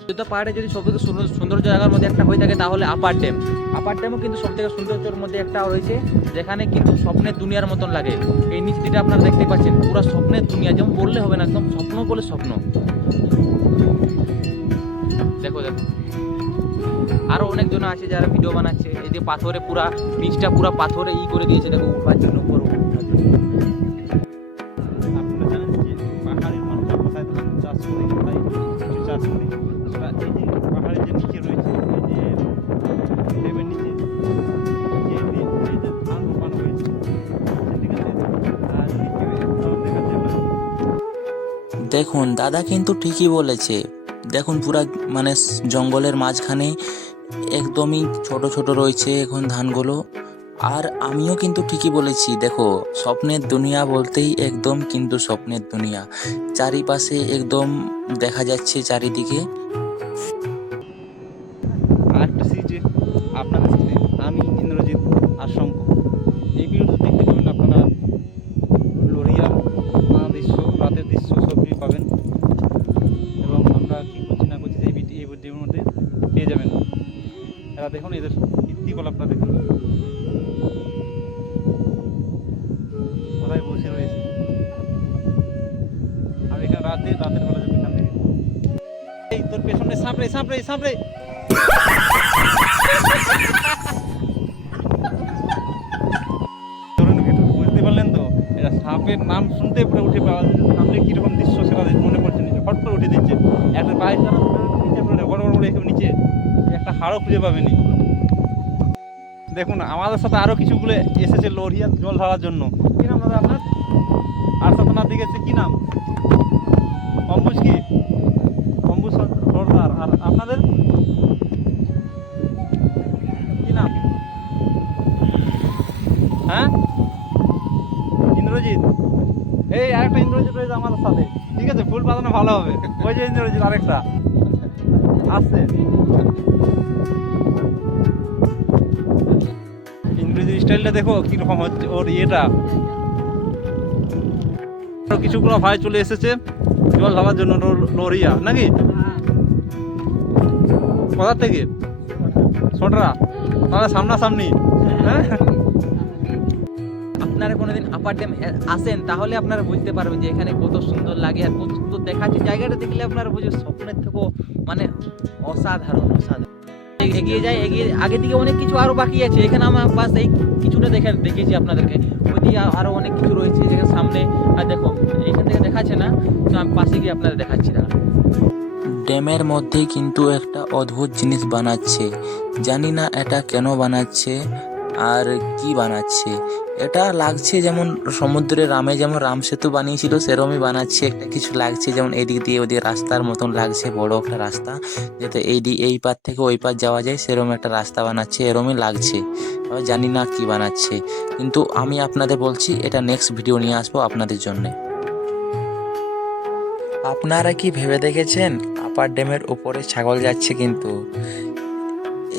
অযোধ্যা পাহাড়ে যদি সব থেকে সুন্দর সুন্দর জায়গার মধ্যে একটা হয়ে থাকে তাহলে আপার ড্যাম। আপার ড্যামও কিন্তু সব থেকে সৌন্দর্যের মধ্যে একটা রয়েছে, যেখানে কিন্তু স্বপ্নের দুনিয়ার মতন লাগে। এই নিচ দিকটা আপনারা দেখতে পাচ্ছেন, পুরো স্বপ্নের দুনিয়া, যেমন বললে হবে না, একদম স্বপ্ন বলে স্বপ্ন। দেখো দেখো, আরো অনেকজন আছে যারা ভিডিও বানাচ্ছে। এই যে পাথরে পুরা নিচটা পুরা পাথরে করে দিয়েছে, দেখো উঠার জন্য, উপর উঠার জন্য। আপনারা জানেন যে পাহাড়ের মানুষরা কোথায় ধান চাষ করে, কোথায় কিছু চাষ করে, সেটা এই যে পাহাড়ের যে নিচে রয়েছে, এই যে ড্যামের নিচে এই যে ধান রোপানো হয়েছে, ঠিক আছে। আর নিচে দেখা যায় না। দেখুন দাদা কিন্তু ঠিকই বলেছে। দেখুন পুরা মানে জঙ্গলের মাঝখানে একদমই ছোট ছোট রয়েছে এখন ধানগুলো। আর আমিও কিন্তু ঠিকই বলেছি, দেখো স্বপ্নের দুনিয়া বলতেই একদম কিন্তু স্বপ্নের দুনিয়া। চারিপাশে একদম দেখা যাচ্ছে চারিদিকে। আর একটা সিরিজে আপনাদের সাথে আমি ইন্দ্রজিৎ আর শঙ্কর। এই ভিডিওটা দেখতে পাবেন আপনারা লোরিয়ার দৃশ্য, রাতের দৃশ্য সবই পাবেন। এবং আমরা কী করছি না করছি এই ভিডিওর মধ্যে পেয়ে যাবেন। এরা দেখুন এদের কীর্তিকলাপটা দেখুন, কোথায় বসে রয়েছে। আর এখানে রাতের বেলা যাবে এখান থেকে। এই তোর পেছনে সাঁপড়ে সাঁপড়ে সাঁপড়ে বুঝতে পারলেন তো? এটা সাপের নাম শুনতে পুরো উঠে পাওয়া যাচ্ছে। সামনে কীরকম দৃশ্য সেটা মনে পড়ছে, নিচে ফট করে উঠে দিচ্ছে। একটা বাইক নিচে পড়ে বড় বড় এসব নিচে একটা হাড়ও খুঁজে পাবেনি। দেখুন আমাদের সাথে আরও কিছুগুলো এসেছে লোরিয়ার জল ঢালার জন্য। কী নাম দাদা আপনার? আর সাথে দিকে কী নাম? অম্বুজ কি? অম্বুজ সর্দার। আর আপনাদের কী নাম? হ্যাঁ, ইন্দ্রজিৎ। এই আরেকটা ইন্দ্রজিৎ রয়েছে আমাদের সাথে, ঠিক আছে। ফুল বাজানো ভালো হবে। ওই যে ইন্দ্রজিৎ আরেকটা আসছে। ইন্দ্রজিৎ স্টাইলটা দেখো কিরকম হচ্ছে ওর ইয়েটা। কিছুগুলো ভাই চলে এসেছে জল ঢালার জন্য লোরিয়া নাকি? কোথা থেকে? ছোটরা তাহলে সামনাসামনি। হ্যাঁ, আপনারা কোনোদিন আপার ড্যাম আসেন তাহলে আপনারা বুঝতে পারবেন যে এখানে কত সুন্দর লাগে আর কত সুন্দর দেখাচ্ছে। জায়গাটা দেখলে আপনারা বুঝবেন স্বপ্নের থেকেও মানে অসাধারণ অসাধারণ। এগিয়ে যায়, এগিয়ে আগের দিকে অনেক কিছু আরো বাকি আছে। এখানে আমার পাশ এই কিছুটা দেখেছি আপনাদেরকে, ওইদিকে আরো অনেক কিছু রয়েছে যেখানে সামনে। আর দেখো এখান থেকে দেখাচ্ছে না, তো আমি পাশে গিয়ে আপনাদের দেখাচ্ছি। দাঁড়া, ড্যামের মধ্যে কিন্তু একটা অদ্ভুত জিনিস বানাচ্ছে, জানি না এটা কেন বানাচ্ছে আর কি বানাচ্ছে। এটা লাগছে যেমন সমুদ্রের রামে যেমন রাম সেতু বানিয়েছিল সেরমই বানাচ্ছে একটা কিছু লাগছে। যেমন এদিক দিয়ে ওদিকে রাস্তার মতন লাগছে, বড় একটা রাস্তা, যাতে এই পার থেকে ওই পার যাওয়া যায় সেরকম একটা রাস্তা বানাচ্ছে, এরমই লাগছে। তবে জানি না কি বানাচ্ছে, কিন্তু আমি আপনাদের বলছি এটা নেক্সট ভিডিও নিয়ে আসবো আপনাদের জন্যে। আপনারা কি ভেবে দেখেছেন আপার ড্যামের উপরে ছাগল যাচ্ছে? কিন্তু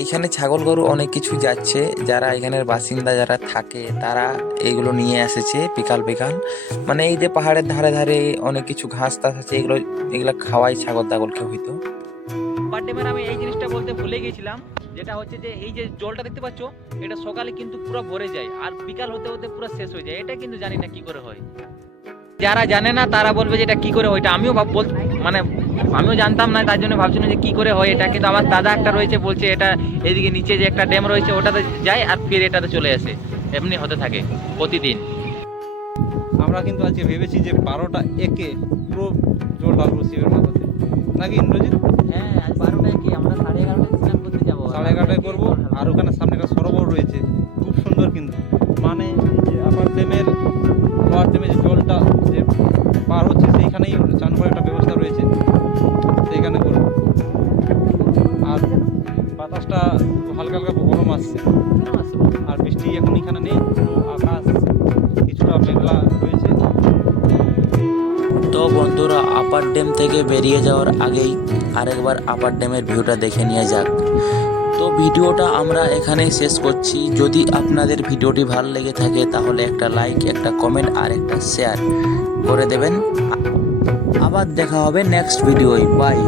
এখানে ছাগল গরু অনেক কিছু যাচ্ছে। যারা এখানের বাসিন্দা যারা থাকে তারা এগুলো নিয়ে এসেছে বিকাল বিকাল। মানে এই যে পাহাড়ের ধারে ধারে অনেক কিছু ঘাস টাস আছে, এগুলো খাওয়াই ছাগল দাগলকে হয়তো। আপার ড্যামের আমি এই জিনিসটা বলতে ভুলে গেছিলাম, যেটা হচ্ছে যে এই যে জলটা দেখতে পাচ্ছ, এটা সকালে কিন্তু পুরো ভরে যায় আর বিকাল হতে হতে পুরো শেষ হয়ে যায়। এটা কিন্তু জানি না কি করে হয়। যারা জানে না তারা বলবে যে এটা কি করে হয়। এটা আমিও মানে আমিও জানতাম না, তার জন্য ভাবছিলাম যে কি করে হয় এটা। কিন্তু আমার দাদা একটা রয়েছে বলছে এটা এদিকে নিচে যে একটা ড্যাম রয়েছে ওটাতে যায় আর ফির এটাতে চলে আসে, এমনি হতে থাকে প্রতিদিন। আমরা কিন্তু আজকে ভেবেছি যে 12টা একে পুরো জল ঢালবো শিবের মাথাতে, নাকি ইন্দ্রজিৎ? হ্যাঁ, আজ 12টায় কি আমরা 11:30টায় স্নান করতে যাবো। 11:30টায় করবো। আর ওখানে সামনে একটা সরোবর রয়েছে খুব সুন্দর, কিন্তু মানে যে আপার ড্যামের লোয়ার ড্যামে যে জলটা যে পার হচ্ছে সেইখানেই চান করার একটা ব্যবস্থা রয়েছে, সেইখানে করবো। আর বাতাসটা হালকা হালকা গরম আসছে, আর বৃষ্টি এখন এখানে নেই, আকাশ কিছুটা মেঘলা হয়েছে। তো বন্ধুরা আপার ড্যাম থেকে বেরিয়ে যাওয়ার আগেই আরেকবার আপার ড্যামের ভিউটা দেখে নিয়ে যাক। তো ভিডিওটা আমরা এখানেই শেষ করছি। যদি আপনাদের ভিডিওটি ভালো লেগে থাকে তাহলে একটা লাইক, একটা কমেন্ট আর একটা শেয়ার করে দেবেন। আবার দেখা হবে নেক্সট ভিডিওয়। বাই।